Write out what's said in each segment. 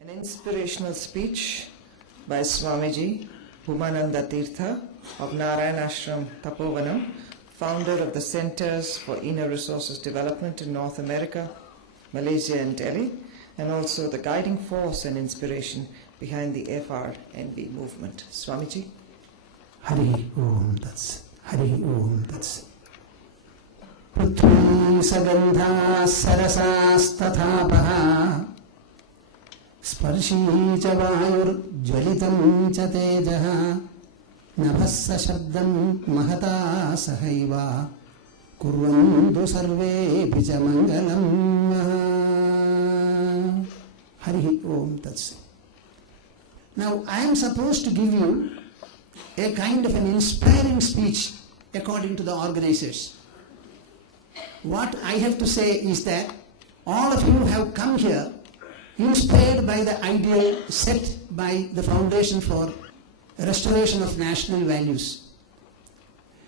An inspirational speech by Swamiji, Bhumananda Tirtha of Narayanashram Tapovanam, founder of the Centers for Inner Resources Development in North America, Malaysia and Delhi, and also the guiding force and inspiration behind the FRNV movement. Swamiji. Hari Om Tats. Hari Om Tats. Prithvi Sagandha Sarasasthathapaha Sparshi cha Vayur Jwalitam cha Tejaha Nabhassa Shabdam Mahata Sahaiva Kurvantu Sarve Picha Mangalam Hari Om Tats. Now I am supposed to give you a kind of an inspiring speech according to the organizers. What I have to say is that all of you have come here inspired by the ideal set by the Foundation for Restoration of National Values.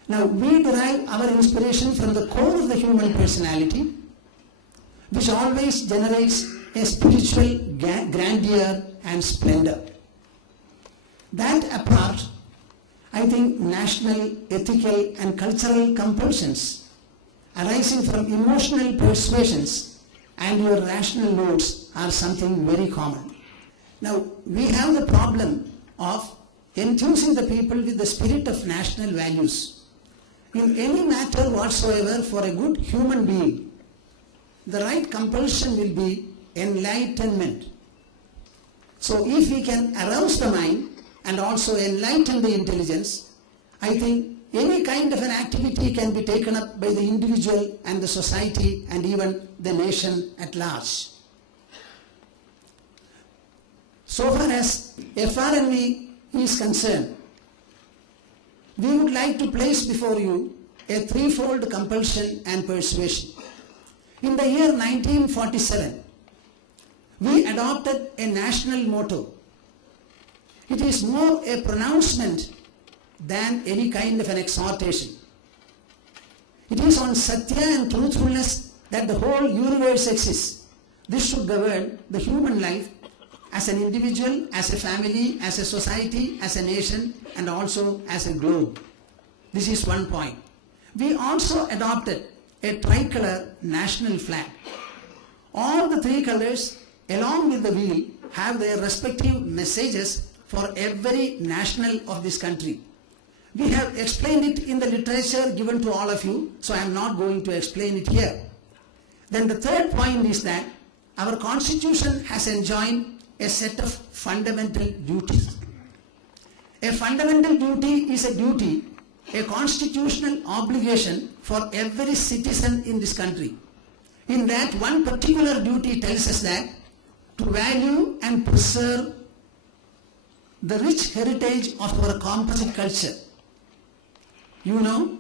Now we derive our inspiration from the core of the human personality, which always generates a spiritual grandeur and splendor. That apart, I think national, ethical and cultural compulsions arising from emotional persuasions and your rational notes are something very common. Now, we have the problem of enthusing the people with the spirit of national values. In any matter whatsoever for a good human being, the right compulsion will be enlightenment. So if we can arouse the mind and also enlighten the intelligence, I think any kind of an activity can be taken up by the individual and the society and even the nation at large. So far as FRNV is concerned, we would like to place before you a threefold compulsion and persuasion. In the year 1947, we adopted a national motto. It is more a pronouncement than any kind of an exhortation. It is on Satya and truthfulness that the whole universe exists. This should govern the human life as an individual, as a family, as a society, as a nation, and also as a globe. This is one point. We also adopted a tricolor national flag. All the three colors, along with the wheel, have their respective messages for every national of this country. We have explained it in the literature given to all of you, so I am not going to explain it here. Then the third point is that our constitution has enjoined a set of fundamental duties. A fundamental duty is a duty, a constitutional obligation for every citizen in this country. In that, one particular duty tells us that to value and preserve the rich heritage of our composite culture. You know,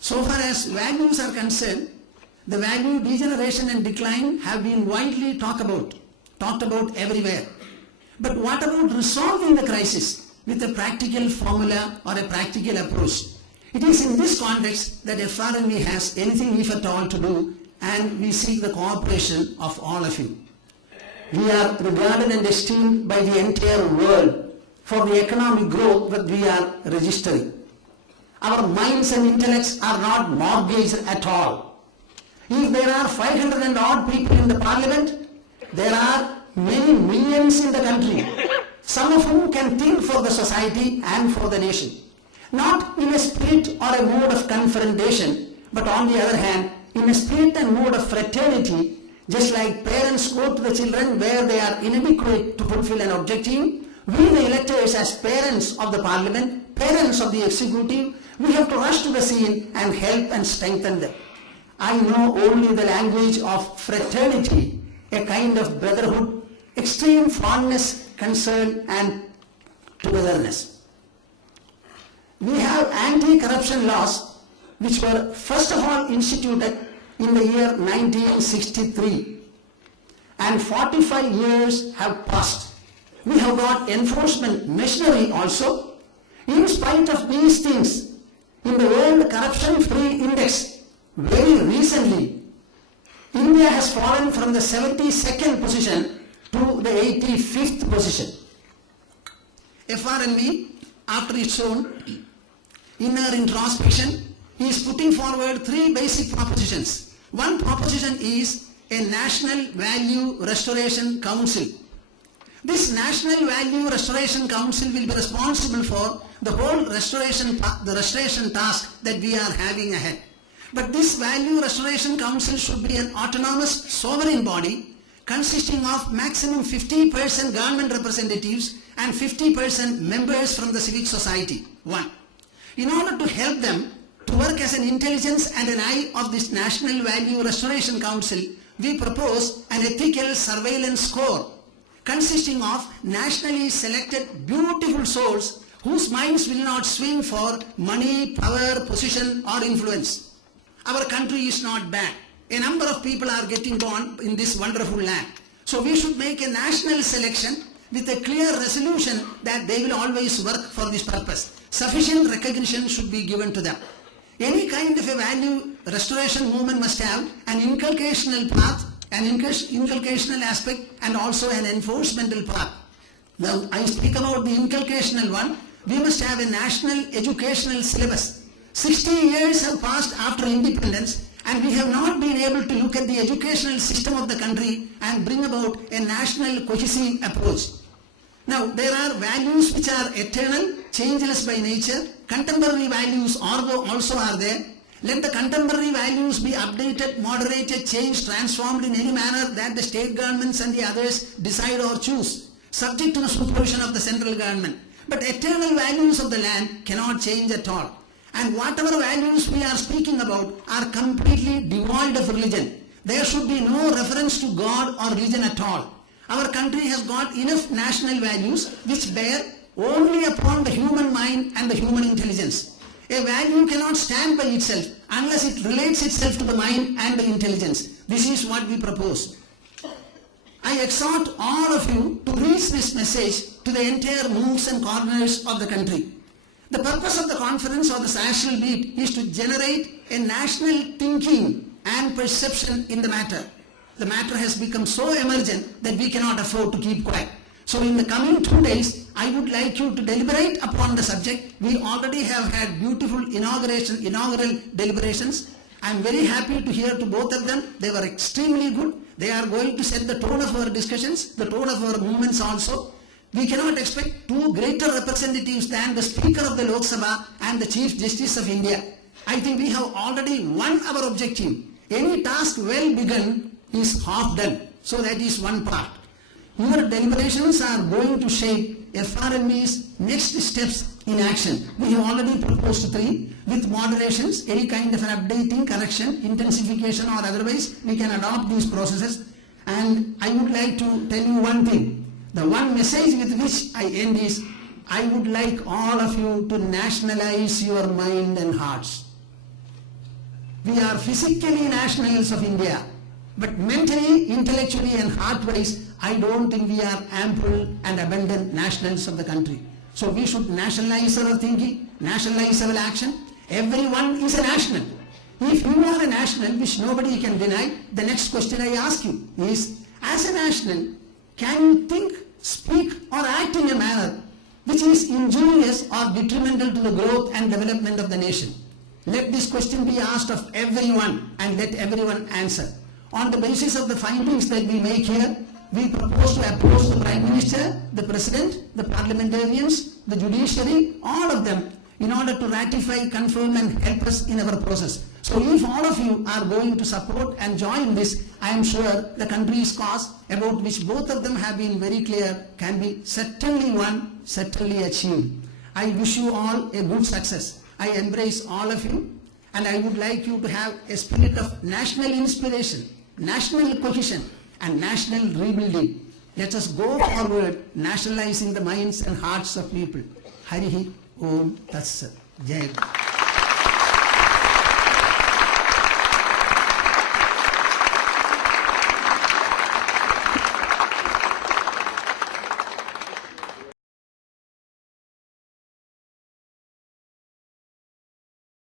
so far as values are concerned, the value degeneration and decline have been widely talked about everywhere. But what about resolving the crisis with a practical formula or a practical approach? It is in this context that FRNV has anything if at all to do, and we seek the cooperation of all of you. We are regarded and esteemed by the entire world for the economic growth that we are registering. Our minds and intellects are not mortgaged at all. If there are 500 and odd people in the parliament, there are many millions in the country, some of whom can think for the society and for the nation. Not in a spirit or a mode of confrontation, but on the other hand, in a spirit and mode of fraternity, just like parents go to the children where they are inadequate to fulfill an objective, we the electors as parents of the parliament, parents of the executive, we have to rush to the scene and help and strengthen them. I know only the language of fraternity, a kind of brotherhood, extreme fondness, concern and togetherness. We have anti-corruption laws which were first of all instituted in the year 1963, and 45 years have passed. We have got enforcement machinery also. In spite of these things, in the World Corruption Free Index, very recently, India has fallen from the 72nd position to the 85th position. FRNV, after its own inner introspection, is putting forward 3 basic propositions. One proposition is a National Value Restoration Council. This National Value Restoration Council will be responsible for the whole restoration task that we are having ahead. But this Value Restoration Council should be an autonomous sovereign body consisting of maximum 50% government representatives and 50% members from the civic society. 1. In order to help them to work as an intelligence and an eye of this National Value Restoration Council, we propose an ethical surveillance corps consisting of nationally selected beautiful souls whose minds will not swing for money, power, position or influence. Our country is not bad. A number of people are getting born in this wonderful land. So we should make a national selection with a clear resolution that they will always work for this purpose. Sufficient recognition should be given to them. Any kind of a value restoration movement must have an inculcational path, an inculcational aspect and also an enforcemental path. Now I speak about the inculcational one. We must have a national educational syllabus. 60 years have passed after independence and we have not been able to look at the educational system of the country and bring about a national cohesive approach. Now there are values which are eternal, changeless by nature. Contemporary values also are there. Let the contemporary values be updated, moderated, changed, transformed in any manner that the state governments and the others decide or choose, subject to the supervision of the central government. But eternal values of the land cannot change at all. And whatever values we are speaking about are completely devoid of religion. There should be no reference to God or religion at all. Our country has got enough national values which bear only upon the human mind and the human intelligence. A value cannot stand by itself unless it relates itself to the mind and the intelligence. This is what we propose. I exhort all of you to reach this message to the entire nooks and corners of the country. The purpose of the conference or the national beat is to generate a national thinking and perception in the matter. The matter has become so emergent that we cannot afford to keep quiet. So in the coming 2 days, I would like you to deliberate upon the subject. We already have had beautiful inaugural deliberations. I am very happy to hear to both of them. They were extremely good. They are going to set the tone of our discussions, the tone of our movements also. We cannot expect 2 greater representatives than the Speaker of the Lok Sabha and the Chief Justice of India. I think we have already won our objective. Any task well begun is half done. So that is one part. Your deliberations are going to shape FRNV's next steps in action. We have already proposed 3 with moderations, any kind of an updating, correction, intensification or otherwise we can adopt these processes. And I would like to tell you one thing. The one message with which I end is, I would like all of you to nationalize your mind and hearts. We are physically nationals of India, but mentally, intellectually and heart-wise, I don't think we are ample and abundant nationals of the country. So we should nationalize our thinking, nationalize our action. Everyone is a national. If you are a national, which nobody can deny, the next question I ask you is, as a national, can you think, speak or act in a manner which is injurious or detrimental to the growth and development of the nation? Let this question be asked of everyone and let everyone answer. On the basis of the findings that we make here, we propose to approach the Prime Minister, the President, the parliamentarians, the judiciary, all of them in order to ratify, confirm and help us in our process. So if all of you are going to support and join this, I am sure the country's cause, about which both of them have been very clear, can be certainly won, certainly achieved. I wish you all a good success. I embrace all of you and I would like you to have a spirit of national inspiration, national cohesion and national rebuilding. Let us go forward nationalizing the minds and hearts of people. Harihi Om Tat Sat. Jai.